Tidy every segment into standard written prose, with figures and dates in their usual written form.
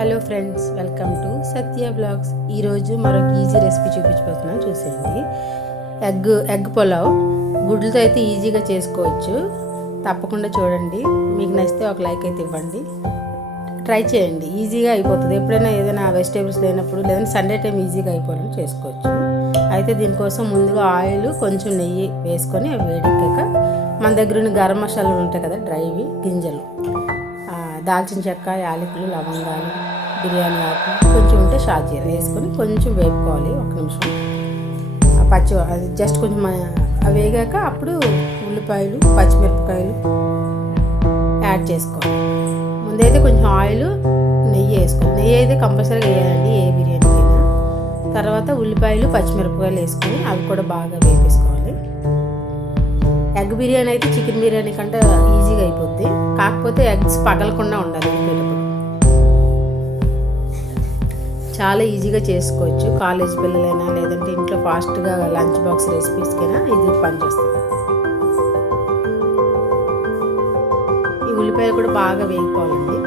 Hello friends, welcome to Satya blogs. ఈరోజు మరొక easy recipe చూపించబోతున్నాను, చూసేయండి. ఎగ్ పులావ్ గుడ్లతో అయితే ఈజీగా చేసుకోవచ్చు. తప్పకుండా చూడండి. మీకు నచ్చితే ఒక లైక్ అయితే ఇవ్వండి. ట్రై చేయండి, ఈజీగా అయిపోతుంది. ఎప్పుడైనా ఏదైనా వెజిటేబుల్స్ లేనప్పుడు లేదంటే సండే టైం ఈజీగా అయిపోవాలని చేసుకోవచ్చు. అయితే దీనికోసం ముందుగా ఆయిల్ కొంచెం నెయ్యి వేసుకొని అవి వేడెక్కాక మన దగ్గర ఉన్న గరం మసాలాలు ఉంటాయి కదా, డ్రైవి గింజలు, దాల్చిన చెక్క, యాలకులు, లవంగాలు, బిర్యానీ ఆకు కొంచెం ఉంటే షాజీరా వేసుకొని కొంచెం వేపుకోవాలి. ఒక నిమిషం అది జస్ట్ కొంచెం వేగాక అప్పుడు ఉల్లిపాయలు, పచ్చిమిరపకాయలు యాడ్ చేసుకోవాలి. ముందైతే కొంచెం ఆయిల్, నెయ్యి వేసుకోవాలి. నెయ్యి అయితే కంపల్సరీగా వేయాలండి ఏ బిర్యానీకైనా. తర్వాత ఉల్లిపాయలు, పచ్చిమిరపకాయలు వేసుకొని అవి కూడా బాగా వేపేసుకోవాలి. ఎగ్ బిర్యానీ అయితే చికెన్ బిర్యానీ కంటే ఈజీగా అయిపోద్ది. కాకపోతే ఎగ్స్ పగలకుండా ఉండాలి. చాలా ఈజీగా చేసుకోవచ్చు. కాలేజ్ పిల్లలైనా లేదంటే ఇంట్లో ఫాస్ట్గా లంచ్ బాక్స్ రెసిపీస్కైనా ఇది పనిచేస్తుంది. ఈ ఉల్లిపాయలు కూడా బాగా వేగిపోవాలండి.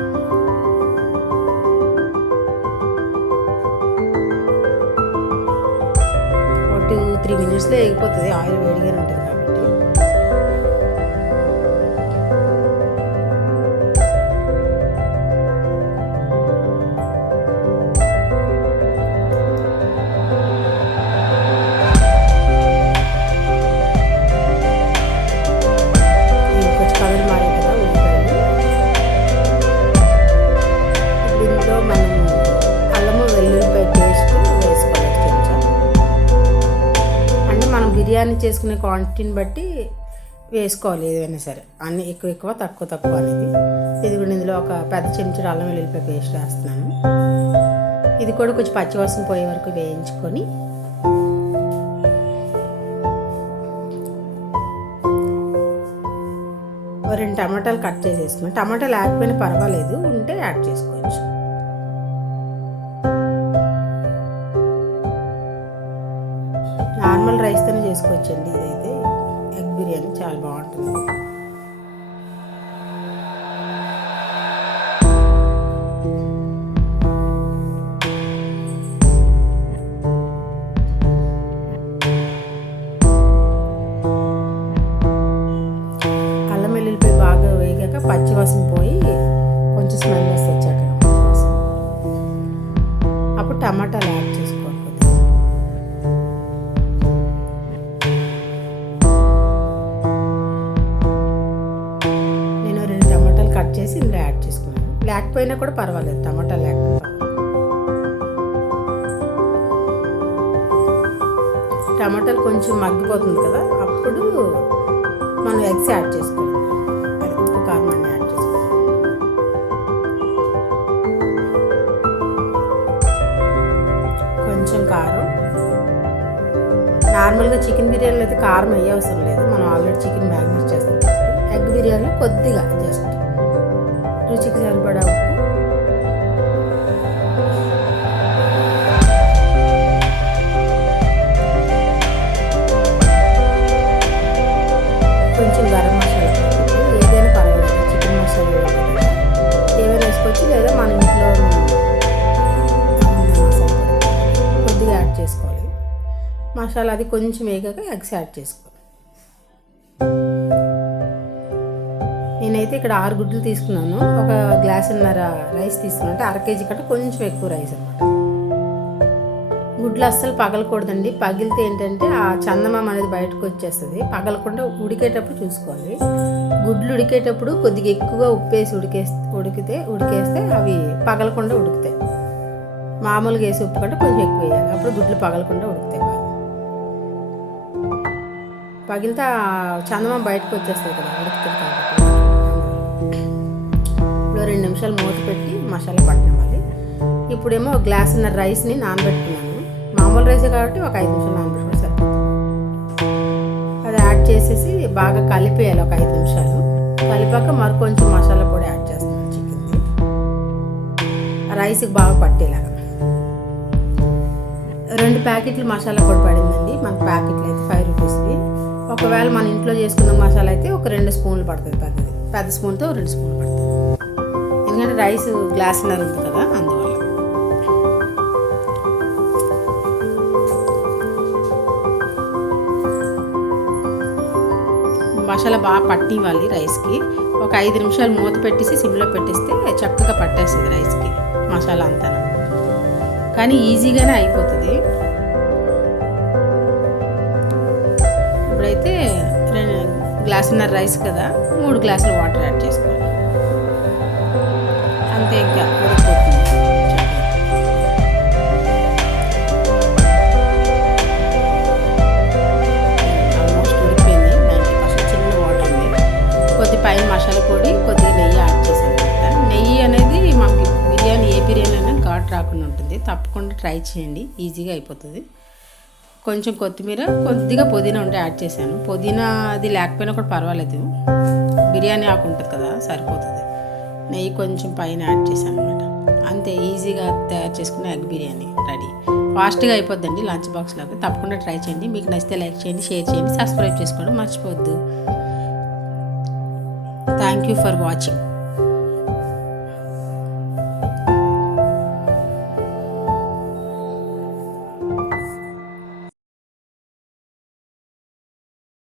ఒక 2-3 మినిట్స్లో వేగిపోతుంది. ఆయిల్ వేడిగానే ఉంటుంది కాబట్టి. బిర్యానీ చేసుకునే క్వాంటిటీని బట్టి వేసుకోవాలి ఏదైనా సరే. అన్నీ ఎక్కువ తక్కువ అనేది. ఇది కూడా ఇందులో ఒక పెద్ద చెంచా అల్లం వెల్లుల్లిపాయ పేస్ట్ వేస్తున్నాను. ఇది కూడా కొంచెం పచ్చివాసన పోయే వరకు వేయించుకొని ఒక 2 టమాటాలు కట్ చేసేసుకున్నాను. టమాటాలు లేకపోయినా పర్వాలేదు, ఉంటే యాడ్ చేసుకోవచ్చు. నార్మల్ రైస్తోనే చేసుకోవచ్చండి. ఇదైతే ఎగ్ బిర్యానీ చాలా బాగుంటుంది. అల్లం వెల్లుల్లిపాయ బాగా వేగాక పచ్చివాసన పోయి కొంచెం స్మెల్ వస్తే వచ్చాక అప్పుడు టమాటాలు యాడ్ చేసుకోవాలి. కట్ చేసి ఇందులో యాడ్ చేసుకున్నాను. లేకపోయినా కూడా పర్వాలేదు, టమాటా లేకపోతే. టమాటాలు కొంచెం మగ్గిపోతుంది కదా, అప్పుడు మనం ఎగ్స్ యాడ్ చేసుకోవాలి. ఉప్పు, కారం అన్నీ యాడ్ చేసుకోవాలి. కొంచెం కారం. నార్మల్గా చికెన్ బిర్యానీలో అయితే కారం అయ్యే అవసరం లేదు, మనం ఆల్రెడీ చికెన్ మ్యారినేట్ చేస్తాం. ఎగ్ బిర్యానీ కొద్దిగా జస్ట్ రుచికి సరిపడా ఉప్పు, కొంచెం గరం మసాలా, ఏదైనా పర్వాలేదు. చికెన్ మసాలా ఏమైనా వేసుకోవచ్చు, లేదా మన ఇంట్లో మసాలా కొద్దిగా యాడ్ చేసుకోవాలి. మసాలా అది కొంచెం వేగాక ఎగ్స్ యాడ్ చేసుకోవాలి. నేనైతే ఇక్కడ 6 గుడ్లు తీసుకున్నాను. ఒక గ్లాసున్నర రైస్ తీసుకున్నాను. అంటే 1/2 కేజీ కంటే కొంచెం ఎక్కువ రైస్ అన్నమాట. గుడ్లు అస్సలు పగలకూడదండి. పగిలితే ఏంటంటే ఆ చందమామ అనేది బయటకు వచ్చేస్తుంది. పగలకుండా ఉడికేటప్పుడు చూసుకోవాలి. గుడ్లు ఉడికేటప్పుడు కొద్దిగా ఎక్కువ ఉప్పేసి ఉడికేస్తే అవి పగలకుండా ఉడుకుతాయి. మామూలుగా వేసి ఉప్పు కంటే కొంచెం ఎక్కువ వేయాలి, అప్పుడు గుడ్లు పగలకుండా ఉడుకుతాయి. పగిలితే చందమామ బయటకు వచ్చేస్తుంది కదా, ఉడుకుతుంది కాబట్టి. ఇప్పుడు 2 నిమిషాలు మూత పెట్టి మసాలా పట్టనివ్వాలి. ఇప్పుడేమో గ్లాసున్నర రైస్ని నానబెట్టుకున్నాను. మామూలు రైసే కాబట్టి ఒక 5 నిమిషాలు నానబెట్టుకుంటే సరిపోతుంది. అది యాడ్ చేసేసి బాగా కలిపేయాలి ఒక 5 నిమిషాలు. కలిపాక మరి కొంచెం మసాలా పొడి యాడ్ చేస్తున్నాను చికెన్ది, రైస్కి బాగా పట్టేలాగా. 2 ప్యాకెట్లు మసాలా పొడి పడిందండి. మన ప్యాకెట్లు అయితే 5 రూపీస్వి. ఒకవేళ మన ఇంట్లో చేసుకున్న మసాలా అయితే ఒక 2 స్పూన్లు పడుతుంది. పెద్ద స్పూన్తో 2 స్పూన్లు పడుతుంది. ఎందుకంటే రైస్ గ్లాసున్నర ఉంది కదా, అందువల్ల. మసాలా బాగా పట్టివ్వాలి రైస్కి. ఒక 5 నిమిషాలు మూత పెట్టేసి సిమ్లో పెట్టేస్తే చక్కగా పట్టేస్తుంది రైస్కి మసాలా అంతా. కానీ ఈజీగానే అయిపోతుంది. ఇప్పుడైతే 2 గ్లాసున్నర రైస్ కదా, 3 గ్లాసులు వాటర్ యాడ్ చేసుకోవాలి. అంతే, ఇంకా ఉడికిపోతుంది. ఆల్మోస్ట్ ఉడికిపోయింది, 90%. చిన్న వాటర్ ఉంది. కొద్ది పైన మసాలా పొడి, కొద్దిగా నెయ్యి యాడ్ చేశాను అనమాట. నెయ్యి అనేది మనకి బిర్యానీ, ఏ బిర్యానీ అయినా ఘాటు రాకుండా ఉంటుంది. తప్పకుండా ట్రై చేయండి, ఈజీగా అయిపోతుంది. కొంచెం కొత్తిమీర, కొద్దిగా పుదీనా ఉంటే యాడ్ చేశాను. పుదీనా అది లేకపోయినా కూడా పర్వాలేదు, బిర్యానీ ఆకు ఉంటుంది కదా, సరిపోతుంది. నెయ్యి కొంచెం పైన యాడ్ చేశాను అనమాట. అంతే, ఈజీగా తయారు చేసుకున్న ఎగ్ బిర్యానీ రెడీ. ఫాస్ట్గా అయిపోద్దండి లంచ్ బాక్స్లోకి. తప్పకుండా ట్రై చేయండి. మీకు నచ్చితే లైక్ చేయండి, షేర్ చేయండి, సబ్స్క్రైబ్ చేసుకోవడం మర్చిపోవద్దు. Thank you for watching.